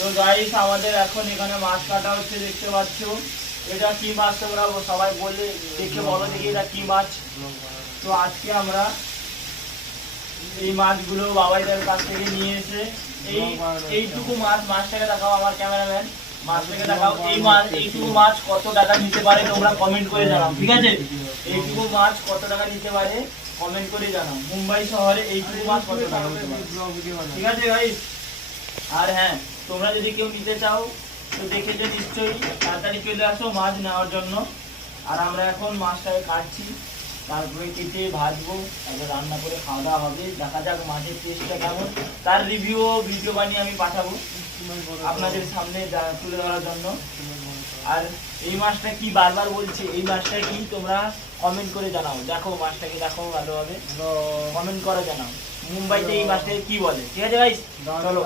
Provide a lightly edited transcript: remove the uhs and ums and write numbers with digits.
তো গাইস আমাদের এখন এখানে মাছ কাটা হচ্ছে, দেখতে পাচ্ছ। এটা কি মাছ তোমরা সবাই বললে দেখে বলো দেখি এটা কি মাছ। তো আজকে আমরা এই মাছগুলো বাবাইদের কাছ থেকে নিয়ে এসে এইটুকু মাছটাকে দেখাও আমার ক্যামেরাম্যান, মাছটাকে দেখাও। এইটুকু মাছ কত টাকা নিতে পারে তোমরা কমেন্ট করে জানাও, ঠিক আছে? এইটুকু মাছ কত টাকা নিতে পারে কমেন্ট করে জানাও। মুম্বাই শহরে এইটুকু মাছ কত টাকা নিতে পারে, ঠিক আছে গাইস? আর হ্যাঁ, তোমরা যদি কেউ নিতে চাও তো দেখেছো নিশ্চয়ই, তাড়াতাড়ি চলে আসো মাছ নেওয়ার জন্য। আর আমরা এখন মাছটাকে কাটছি, তারপরে কেটে ভাজবো, তারপরে রান্না করে খাওয়া দাওয়া হবে। দেখা যাক মাছের টেস্টটা কেমন, তার রিভিউ ভিডিও বানিয়ে আমি পাঠাবো আপনাদের সামনে তুলে ধরার জন্য। আর এই মাছটা কি, বারবার বলছি, এই মাছটা কি তোমরা কমেন্ট করে জানাও। দেখো মাছটাকে দেখো ভালোভাবে, কমেন্ট করে জানাও মুম্বাইতে এই মাছটাকে কি বলে, ঠিক আছে গাইস? চলো।